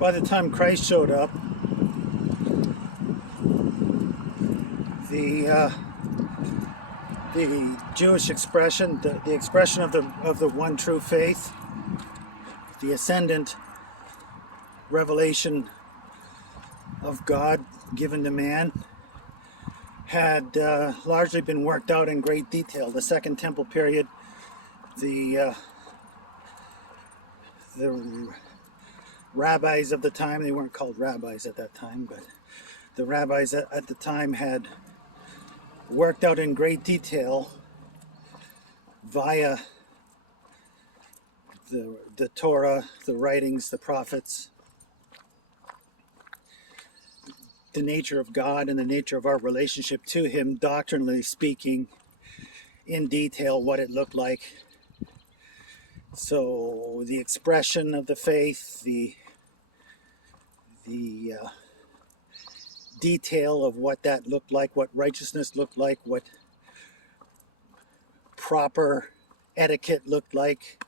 By the time Christ showed up, the the Jewish expression, the expression of the one true faith, the ascendant revelation of God given to man, had largely been worked out in great detail. The Second Temple period, the rabbis of the time, they weren't called rabbis at that time, but the rabbis at the time had worked out in great detail via the Torah, the writings, the prophets, the nature of God and the nature of our relationship to Him, doctrinally speaking, in detail what it looked like. So the expression of the faith, the detail of what that looked like, what righteousness looked like, what proper etiquette looked like,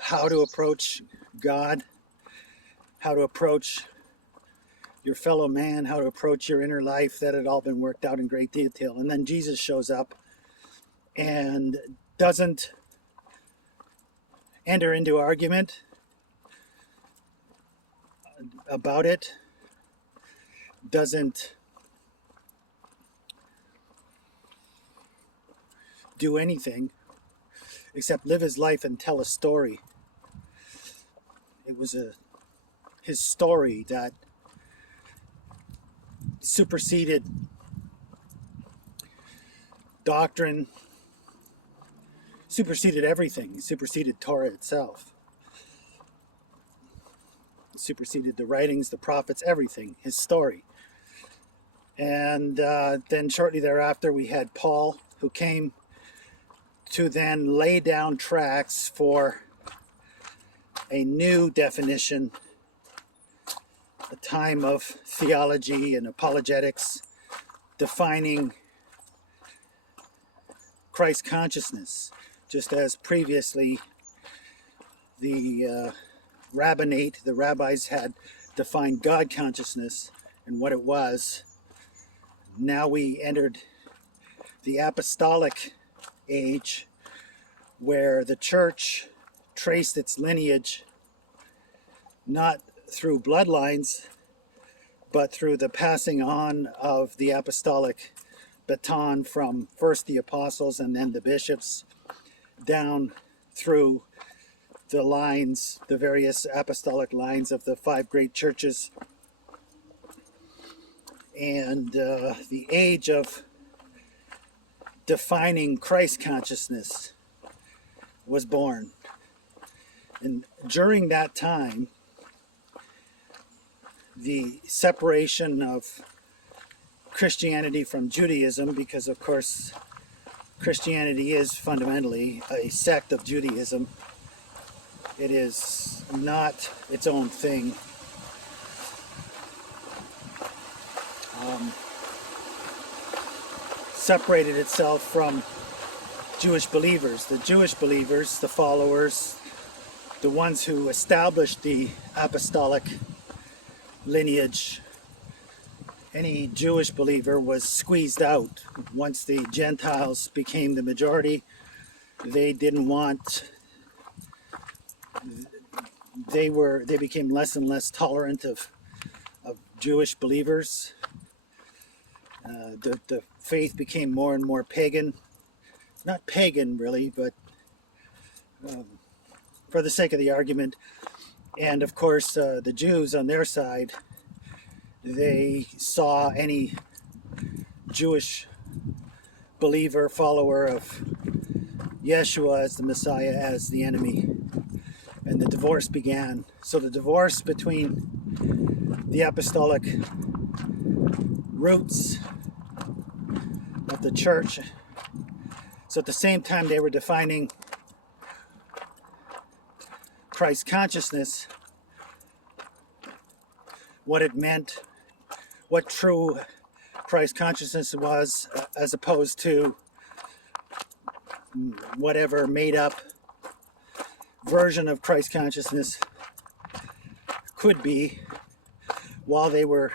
how to approach God, how to approach your fellow man, how to approach your inner life, that had all been worked out in great detail. And then Jesus shows up and doesn't enter into argument about it, doesn't do anything except live his life and tell a story. It was his story that superseded doctrine, superseded everything, superseded Torah itself, superseded the writings, the prophets, everything, his story. And then shortly thereafter we had Paul, who came to then lay down tracks for a new definition, a time of theology and apologetics, defining Christ consciousness, just as previously the rabbinate, the rabbis had defined God consciousness and what it was. Now we entered the apostolic age, where the church traced its lineage not through bloodlines, but through the passing on of the apostolic baton from first the apostles and then the bishops, down through the lines, the various apostolic lines of the five great churches. And the age of defining Christ consciousness was born. And during that time, the separation of Christianity from Judaism, because of course Christianity is fundamentally a sect of Judaism. It is not its own thing. Separated itself from Jewish believers. The Jewish believers, the followers, the ones who established the apostolic lineage, any Jewish believer was squeezed out. Once the Gentiles became the majority, they became less and less tolerant of Jewish believers. The faith became more and more pagan. Not pagan really, but for the sake of the argument. And of course the Jews on their side, they saw any Jewish believer, follower of Yeshua as the Messiah, as the enemy. And the divorce began. So the divorce between the apostolic roots of the church. So at the same time they were defining Christ consciousness, what it meant, what true Christ consciousness was, as opposed to whatever made up version of Christ consciousness could be while they were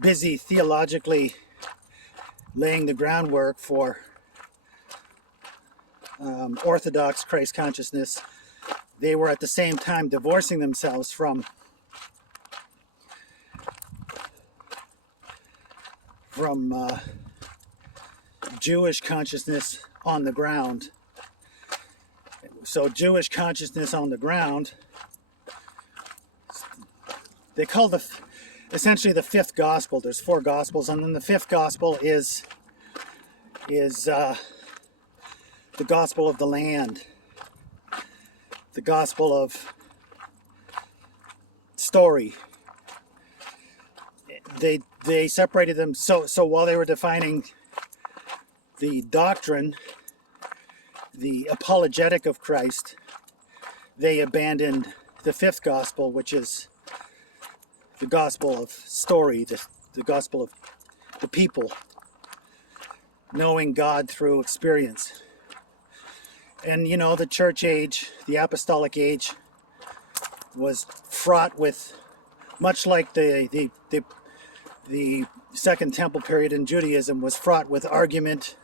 busy theologically laying the groundwork for Orthodox Christ consciousness. They were at the same time divorcing themselves from Jewish consciousness on the ground. So Jewish consciousness on the ground, they call essentially the fifth gospel. There's four gospels, and then the fifth gospel is the gospel of the land, the gospel of story. They separated them. So while they were defining the doctrine, the apologetic of Christ, they abandoned the fifth gospel, which is the gospel of story, the gospel of the people, knowing God through experience. And you know, the church age, the apostolic age, was fraught with, much like the Second Temple period in Judaism, was fraught with argument,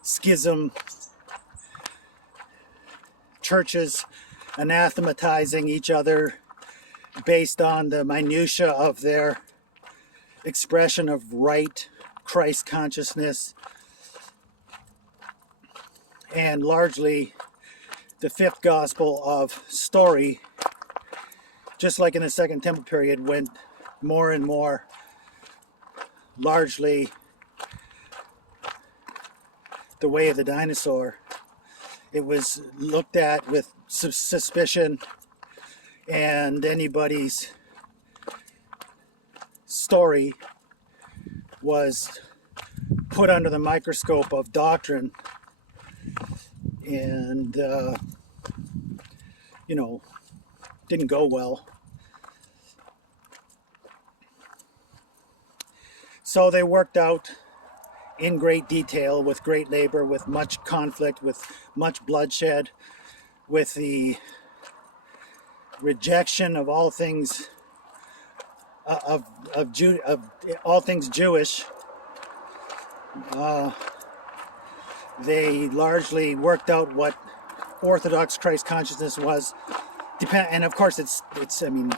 schism, churches anathematizing each other based on the minutia of their expression of right Christ consciousness. And largely the fifth gospel of story, just like in the Second Temple period, went more and more largely the way of the dinosaur. It was looked at with suspicion, and anybody's story was put under the microscope of doctrine, and didn't go well. So they worked out in great detail, with great labor, with much conflict, with much bloodshed, with the rejection of all things of all things Jewish. They largely worked out what Orthodox Christ consciousness was. And of course, it's I mean,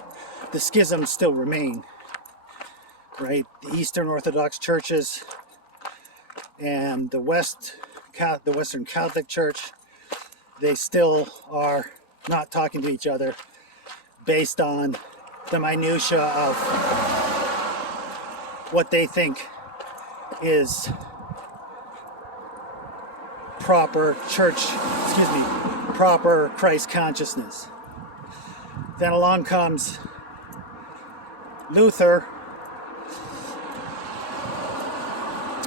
the schisms still remain, right? The Eastern Orthodox churches and the Western Catholic Church, they still are not talking to each other based on the minutia of what they think is proper proper Christ consciousness. Then along comes Luther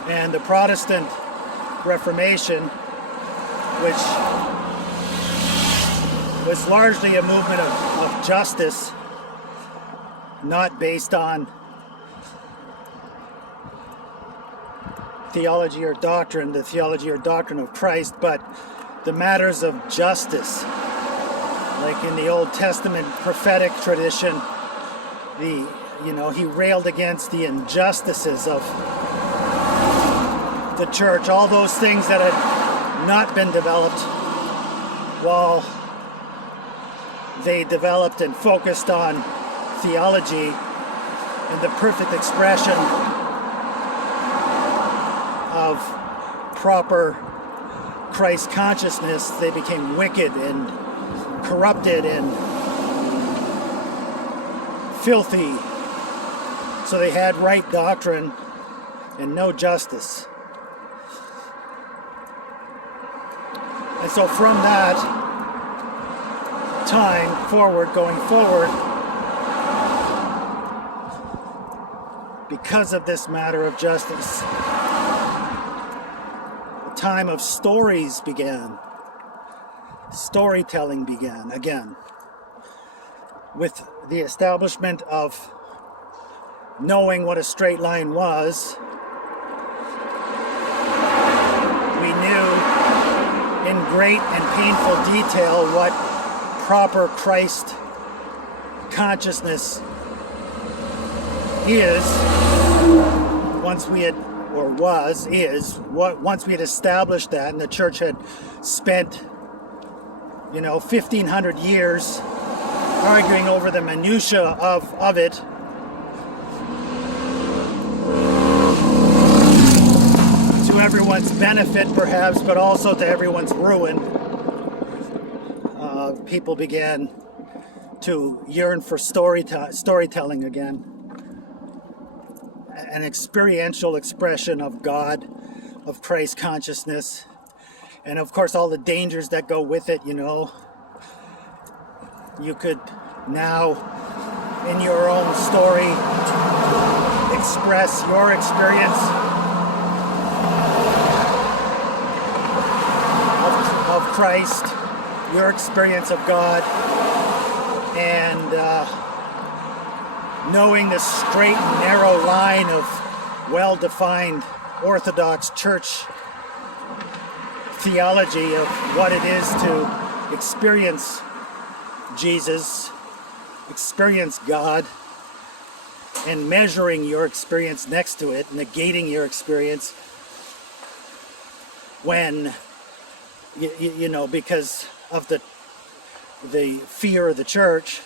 and the Protestant Reformation, which was largely a movement of justice, not based on theology or doctrine, the theology or doctrine of Christ, but the matters of justice. Like in the Old Testament prophetic tradition, he railed against the injustices of the church, all those things that had not been developed while they developed and focused on theology and the perfect expression of proper Christ consciousness. They became wicked and corrupted and filthy. So they had right doctrine and no justice. And so from that time going forward, because of this matter of justice, a time of stories began. Storytelling began again, with the establishment of knowing what a straight line was. We knew in great and painful detail what proper Christ consciousness is, once we had, or was, is, what once we had established that, and the church had spent, 1,500 years arguing over the minutia of it, to everyone's benefit perhaps, but also to everyone's ruin. People began to yearn for storytelling again, an experiential expression of God, of Christ consciousness, and of course all the dangers that go with it. You could now, in your own story, express your experience of Christ, your experience of God, and knowing the straight and narrow line of well-defined Orthodox Church theology of what it is to experience Jesus, experience God, and measuring your experience next to it, negating your experience when, because of the fear of the church.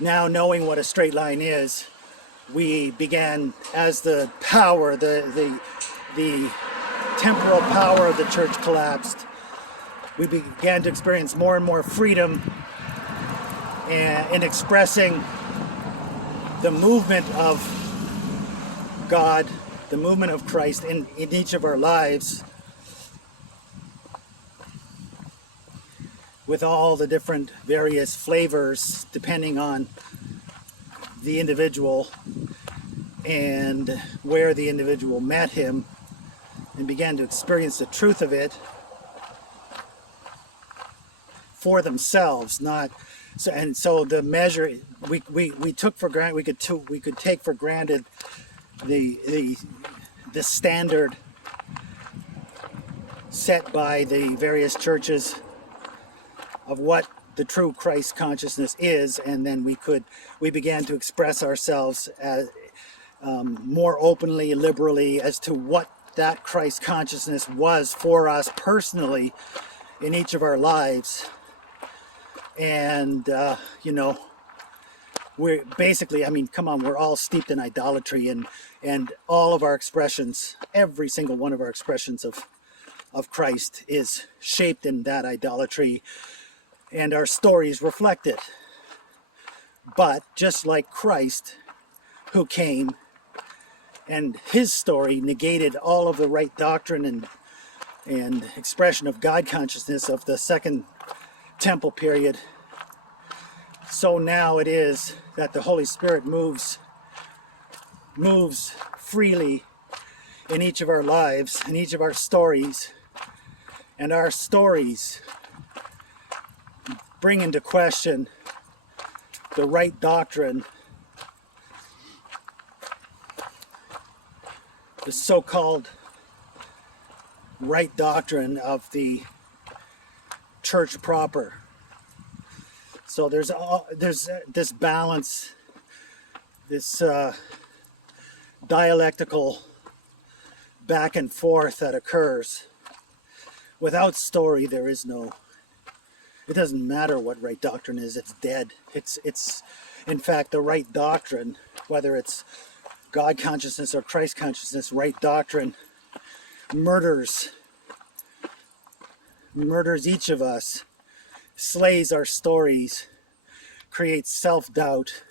Now knowing what a straight line is, we began, as the power, the temporal power of the church collapsed, we began to experience more and more freedom in expressing the movement of God, the movement of Christ in each of our lives, with all the different various flavors depending on the individual and where the individual met him, and began to experience the truth of it for themselves. So the measure we took for granted, we could take for granted the standard set by the various churches of what the true Christ consciousness is, and then we began to express ourselves as, more openly, liberally, as to what that Christ consciousness was for us personally in each of our lives. And we're basically, come on, we're all steeped in idolatry, and all of our expressions, every single one of our expressions of Christ is shaped in that idolatry, and our stories reflect it. But just like Christ, who came, and his story negated all of the right doctrine and expression of God consciousness of the Second Temple period, so now it is that the Holy Spirit moves freely in each of our lives, in each of our stories, and our stories bring into question the right doctrine, the so-called right doctrine of the church proper. So there's this balance, this dialectical back and forth that occurs. Without story, there is no. It doesn't matter what right doctrine is; it's dead. It's in fact the right doctrine, whether it's God consciousness or Christ consciousness. Right doctrine murders each of us, slays our stories, creates self-doubt,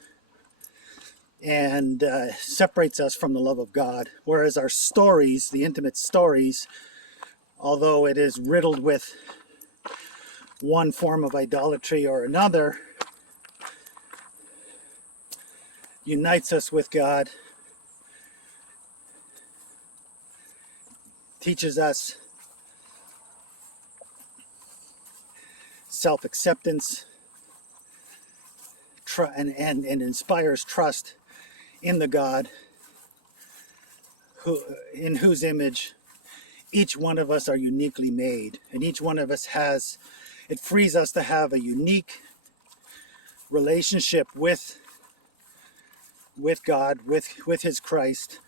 and separates us from the love of God. Whereas our stories, the intimate stories, although it is riddled with one form of idolatry or another, unites us with God, teaches us self-acceptance, and inspires trust in the God in whose image each one of us are uniquely made, and each one of us has It frees us to have a unique relationship with God, with his Christ,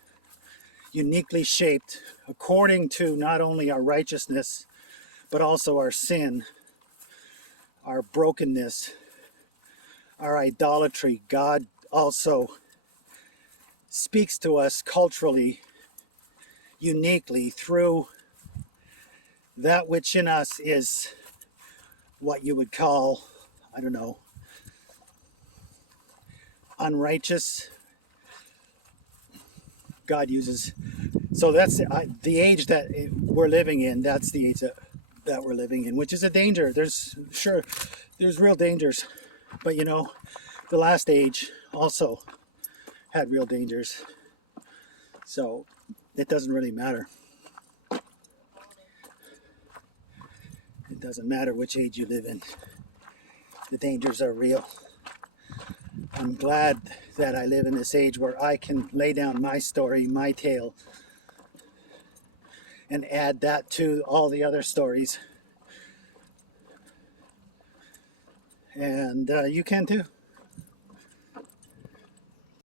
uniquely shaped according to not only our righteousness, but also our sin, our brokenness, our idolatry. God also speaks to us culturally, uniquely, through that which in us is what you would call, I don't know, unrighteous. God uses. So that's the age that we're living in. That's the age that we're living in, which is a danger. There's real dangers, but you know, the last age also had real dangers. So it doesn't really matter. It doesn't matter which age you live in. The dangers are real. I'm glad that I live in this age where I can lay down my story, my tale, and add that to all the other stories. And you can too.